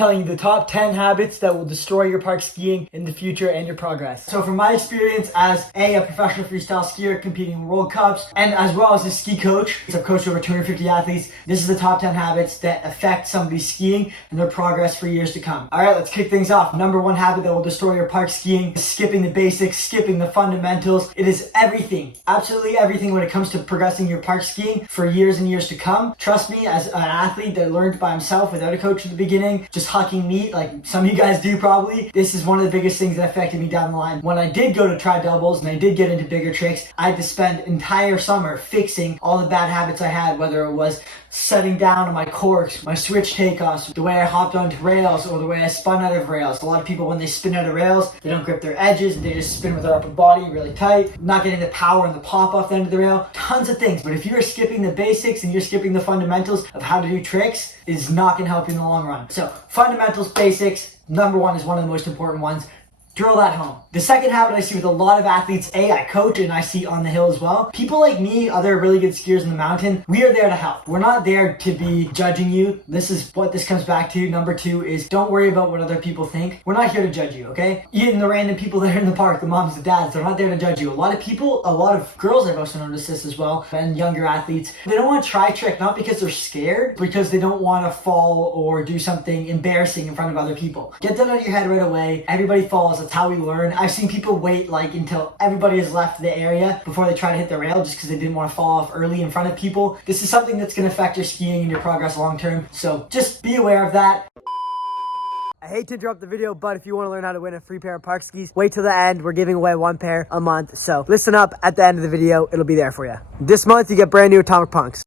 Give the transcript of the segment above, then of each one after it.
telling you the top 10 habits that will destroy your park skiing in the future and your progress. So from my experience as a professional freestyle skier competing in World Cups, and as well as a ski coach, I've coached over 250 athletes, this is the top 10 habits that affect somebody's skiing and their progress for years to come. Alright, let's kick things off. Number one habit that will destroy your park skiing is skipping the basics, skipping the fundamentals. It is everything, absolutely everything when it comes to progressing your park skiing for years and years to come. Trust me, as an athlete that learned by himself without a coach at the beginning, just hucking meat like some of you guys do probably, this is one of the biggest things that affected me down the line. When I did go to try doubles and I did get into bigger tricks, I had to spend entire summer fixing all the bad habits I had, whether it was setting down on my corks, my switch takeoffs, the way I hopped onto rails, or the way I spun out of rails. A lot of people, when they spin out of rails, they don't grip their edges and they just spin with their upper body really tight, not getting the power and the pop off the end of the rail. Tons of things. But if you're skipping the basics and you're skipping the fundamentals of how to do tricks, it's not going to help you in the long run. So fundamentals, basics, number one is one of the most important ones. Drill that home. The second habit I see with a lot of athletes, I coach and I see on the hill as well. People like me, other really good skiers in the mountain, we are there to help. We're not there to be judging you. This is what this comes back to. Number two is don't worry about what other people think. We're not here to judge you, okay? Even the random people that are in the park, the moms, the dads, they're not there to judge you. A lot of people, a lot of girls I've also noticed this as well, and younger athletes, they don't want to try a trick, not because they're scared, because they don't want to fall or do something embarrassing in front of other people. Get that out of your head right away. Everybody falls. That's how we learn. I've seen people wait like until everybody has left the area before they try to hit the rail just because they didn't want to fall off early in front of people. This is something that's going to affect your skiing and your progress long term. So just be aware of that. I hate to interrupt the video, but if you want to learn how to win a free pair of park skis, wait till the end. We're giving away one pair a month. So listen up at the end of the video. It'll be there for you. This month you get brand new Atomic Punks.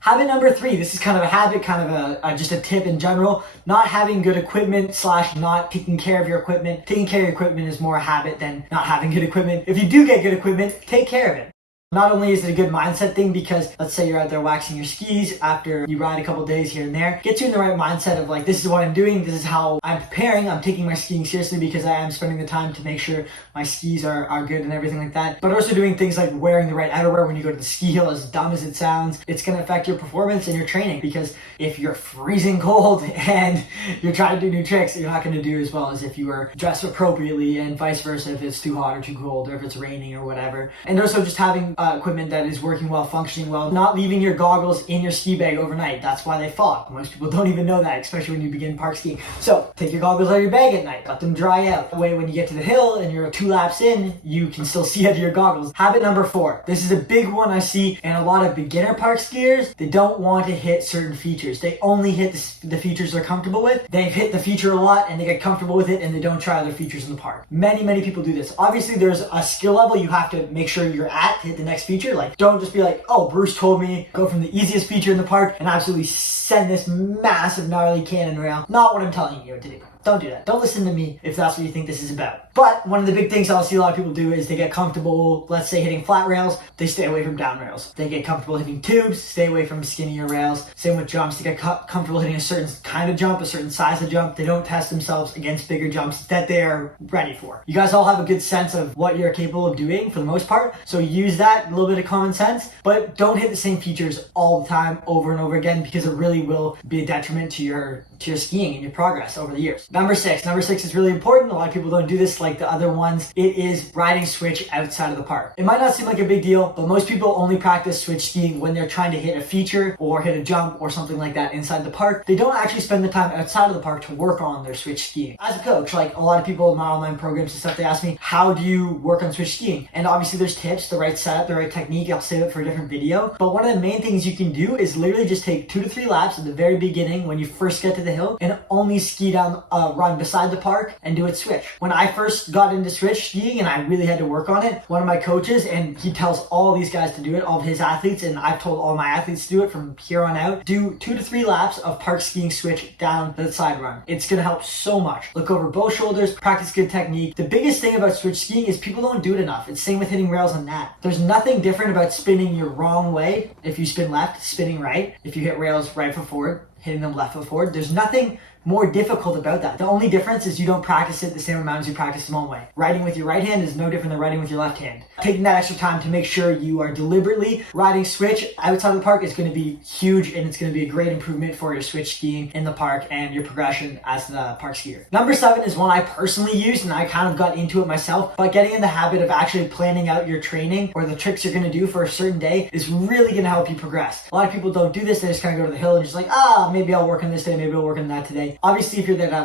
Habit number three, this is kind of a habit, kind of just a tip in general. Not having good equipment / not taking care of your equipment. Taking care of your equipment is more a habit than not having good equipment. If you do get good equipment, take care of it. Not only is it a good mindset thing because let's say you're out there waxing your skis after you ride a couple days here and there, gets you in the right mindset of like, this is what I'm doing, this is how I'm preparing, I'm taking my skiing seriously because I am spending the time to make sure my skis are good and everything like that. But also doing things like wearing the right outerwear when you go to the ski hill, as dumb as it sounds, it's going to affect your performance and your training, because if you're freezing cold and you're trying to do new tricks, you're not going to do as well as if you were dressed appropriately, and vice versa if it's too hot or too cold or if it's raining or whatever. And also just having equipment that is working well, functioning well, not leaving your goggles in your ski bag overnight. That's why they fog. Most people don't even know that, especially when you begin park skiing. So take your goggles out of your bag at night, let them dry out. That way when you get to the hill and you're 2 laps in, you can still see out of your goggles. Habit number 4. This is a big one I see in a lot of beginner park skiers. They don't want to hit certain features. They only hit the features they're comfortable with. They've hit the feature a lot and they get comfortable with it and they don't try other features in the park. Many people do this. Obviously there's a skill level you have to make sure you're at to hit the next feature. Like, don't just be like, oh, Bruce told me, go from the easiest feature in the park and absolutely send this massive gnarly cannon rail. Not what I'm telling you to do. Don't do that. Don't listen to me if that's what you think this is about. But one of the big things I'll see a lot of people do is they get comfortable, let's say hitting flat rails, they stay away from down rails. They get comfortable hitting tubes, stay away from skinnier rails. Same with jumps, they get comfortable hitting a certain kind of jump, a certain size of jump. They don't test themselves against bigger jumps that they're ready for. You guys all have a good sense of what you're capable of doing for the most part, so use that, a little bit of common sense, but don't hit the same features all the time over and over again, because it really will be a detriment to your skiing and your progress over the years. Number 6 is really important. A lot of people don't do this like the other ones. It is riding switch outside of the park. It might not seem like a big deal, but most people only practice switch skiing when they're trying to hit a feature or hit a jump or something like that inside the park. They don't actually spend the time outside of the park to work on their switch skiing. As a coach, like a lot of people in my online programs and stuff, they ask me, how do you work on switch skiing? And obviously there's tips, the right setup, the right technique. I'll save it for a different video. But one of the main things you can do is literally just take 2 to 3 laps at the very beginning when you first get to the hill and only ski down run beside the park and do it switch. When I first got into switch skiing and I really had to work on it, one of my coaches, and he tells all these guys to do it, all of his athletes, and I've told all my athletes to do it from here on out, do 2 to 3 laps of park skiing switch down the side run. It's gonna help so much. Look over both shoulders, practice good technique. The biggest thing about switch skiing is people don't do it enough. It's same with hitting rails on that. There's nothing different about spinning your wrong way. If you spin left, spinning right. If you hit rails right foot forward, hitting them left foot forward. There's nothing more difficult about that. The only difference is you don't practice it the same amount as you practice the one way. Riding with your right hand is no different than riding with your left hand. Taking that extra time to make sure you are deliberately riding switch outside of the park is going to be huge, and it's going to be a great improvement for your switch skiing in the park and your progression as the park skier. Number 7 is one I personally used, and I kind of got into it myself, but getting in the habit of actually planning out your training or the tricks you're going to do for a certain day is really going to help you progress. A lot of people don't do this. They just kind of go to the hill and just like, maybe I'll work on this day, maybe I'll work on that today. Obviously, if you're there to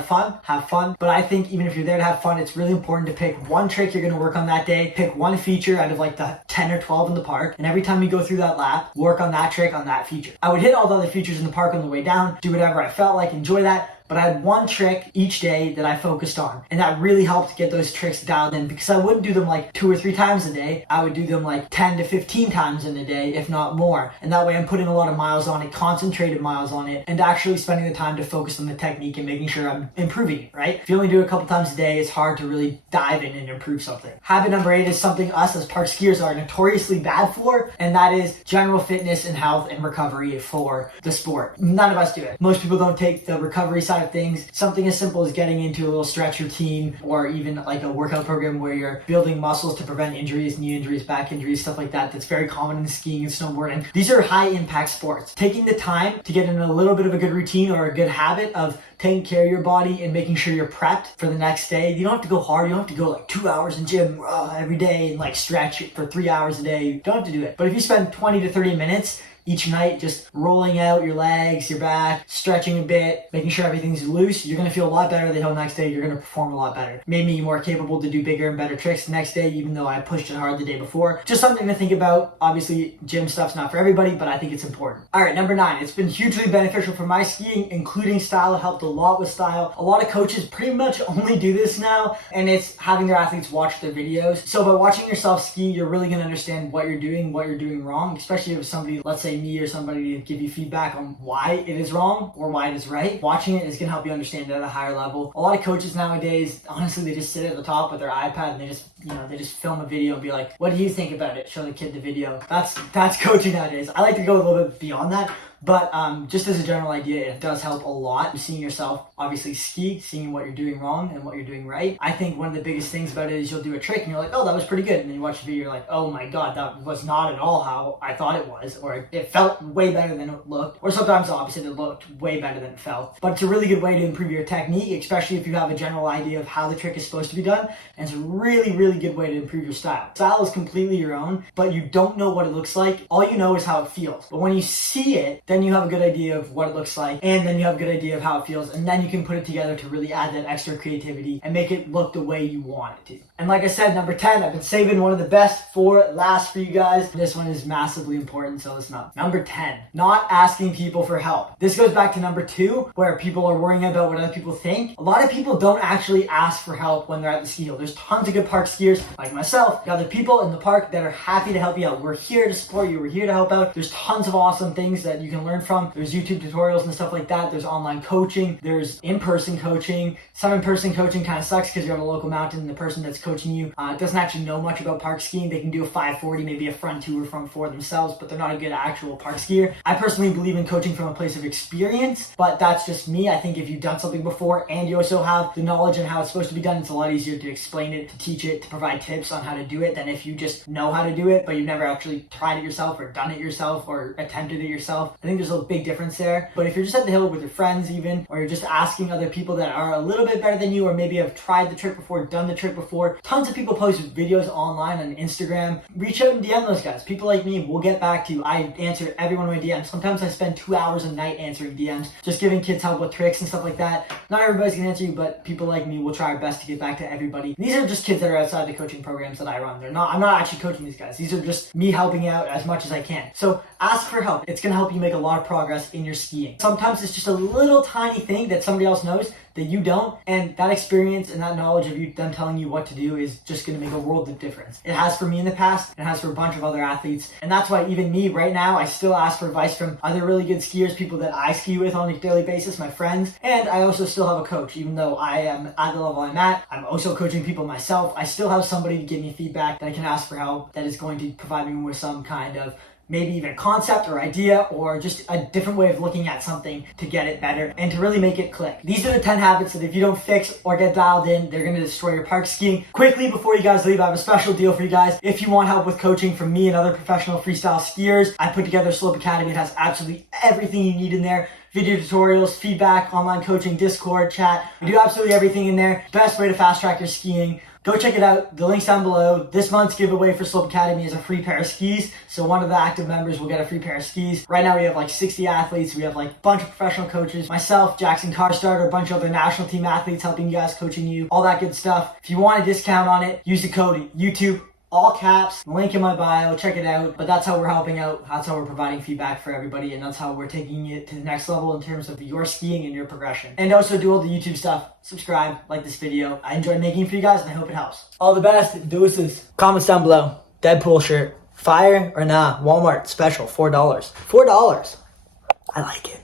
have fun, but I think even if you're there to have fun, it's really important to pick one trick you're going to work on that day, pick one feature out of like the 10 or 12 in the park, and every time you go through that lap, work on that trick on that feature. I would hit all the other features in the park on the way down, do whatever I felt like, enjoy that, but I had one trick each day that I focused on, and that really helped get those tricks dialed in, because I wouldn't do them like 2 or 3 times a day. I would do them like 10 to 15 times in a day, if not more, and that way I'm putting a lot of miles on it, concentrated miles on it, and actually spending the time to focus on the technique and making sure I'm improving it, right? If you only do it a couple times a day, it's hard to really dive in and improve something. Habit number 8 is something us as park skiers are notoriously bad for, and that is general fitness and health and recovery for the sport. None of us do it. Most people don't take the recovery side of things. Something as simple as getting into a little stretch routine, or even like a workout program where you're building muscles to prevent injuries, knee injuries, back injuries, stuff like that. That's very common in skiing and snowboarding. These are high impact sports. Taking the time to get in a little bit of a good routine or a good habit of taking care of your body and making sure you're prepped for the next day. You don't have to go hard. You don't have to go like 2 hours in gym every day and like stretch it for 3 hours a day. You don't have to do it. But if you spend 20 to 30 minutes each night just rolling out your legs, your back, stretching a bit, making sure everything's loose, you're going to feel a lot better the whole next day. You're going to perform a lot better. Made me more capable to do bigger and better tricks the next day, even though I pushed it hard the day before. Just something to think about. Obviously, gym stuff's not for everybody, but I think it's important. All right, number 9. It's been hugely beneficial for my skiing, including style. It helped a lot with style. A lot of coaches pretty much only do this now, and it's having their athletes watch their videos. So by watching yourself ski, you're really going to understand what you're doing wrong, especially if somebody, let's say me or somebody, to give you feedback on why it is wrong or why it is right. Watching it is going to help you understand it at a higher level. A lot of coaches nowadays, honestly, they just sit at the top with their iPad and they just film a video and be like, what do you think about it? Show the kid the video. That's coaching nowadays. I like to go a little bit beyond that. But just as a general idea, it does help a lot. Seeing yourself obviously ski, seeing what you're doing wrong and what you're doing right. I think one of the biggest things about it is you'll do a trick and you're like, oh, that was pretty good. And then you watch the video, you're like, oh my God, that was not at all how I thought it was. Or it felt way better than it looked. Or sometimes the opposite, it looked way better than it felt. But it's a really good way to improve your technique, especially if you have a general idea of how the trick is supposed to be done. And it's a really, really good way to improve your style. Style is completely your own, but you don't know what it looks like. All you know is how it feels. But when you see it, then you have a good idea of what it looks like, and then you have a good idea of how it feels, and then you can put it together to really add that extra creativity and make it look the way you want it to. And like I said, number 10, I've been saving one of the best for last for you guys. This one is massively important, so listen up. Number 10, not asking people for help. This goes back to number 2, where people are worrying about what other people think. A lot of people don't actually ask for help when they're at the ski hill. There's tons of good park skiers like myself, other people in the park that are happy to help you out. We're here to support you. We're here to help out. There's tons of awesome things that you can learn from. There's YouTube tutorials and stuff like that. There's online coaching. There's in-person coaching. Some in-person coaching kind of sucks because you're on a local mountain and the person that's coaching you doesn't actually know much about park skiing. They can do a 540, maybe a front 2 or front 4 themselves, but they're not a good actual park skier. I personally believe in coaching from a place of experience, but that's just me. I think if you've done something before and you also have the knowledge and how it's supposed to be done, it's a lot easier to explain it, to teach it, to provide tips on how to do it than if you just know how to do it, but you've never actually tried it yourself or done it yourself or attempted it yourself. I think there's a big difference there. But if you're just at the hill with your friends even, or you're just asking other people that are a little bit better than you, or maybe have tried the trick before, done the trick before, tons of people post videos online on Instagram. Reach out and DM those guys. People like me will get back to you. I answer every one of my DMs. Sometimes I spend 2 hours a night answering DMs, just giving kids help with tricks and stuff like that. Not everybody's gonna answer you, but people like me will try our best to get back to everybody. These are just kids that are outside the coaching programs that I run. I'm not actually coaching these guys. These are just me helping out as much as I can. So ask for help. It's gonna help you make a lot of progress in your skiing. Sometimes it's just a little tiny thing that somebody else knows that you don't, and that experience and that knowledge of them telling you what to do is just going to make a world of difference. It has for me in the past, it has for a bunch of other athletes, and that's why even me right now, I still ask for advice from other really good skiers, people that I ski with on a daily basis, my friends, and I also still have a coach. Even though I am at the level I'm at, I'm also coaching people myself. I still have somebody to give me feedback that I can ask for help that is going to provide me with some kind of maybe even a concept or idea or just a different way of looking at something to get it better and to really make it click. These are the 10 habits that if you don't fix or get dialed in, they're going to destroy your park skiing. Quickly, before you guys leave, I have a special deal for you guys. If you want help with coaching from me and other professional freestyle skiers, I put together Slope Academy. It has absolutely everything you need in there. Video tutorials, feedback, online coaching, Discord, chat. We do absolutely everything in there. Best way to fast track your skiing. Go check it out. The link's down below. This month's giveaway for Slope Academy is a free pair of skis. So one of the active members will get a free pair of skis. Right now we have like 60 athletes. We have like a bunch of professional coaches. Myself, Jackson Carstarter, a bunch of other national team athletes helping you guys, coaching you, all that good stuff. If you want a discount on it, use the code YouTube, all caps, link in my bio, check it out. But that's how we're helping out. That's how we're providing feedback for everybody. And that's how we're taking it to the next level in terms of your skiing and your progression. And also do all the YouTube stuff. Subscribe, like this video. I enjoy making it for you guys and I hope it helps. All the best. Deuces. Comments down below. Deadpool shirt. Fire or nah? Walmart special. $4. $4. I like it.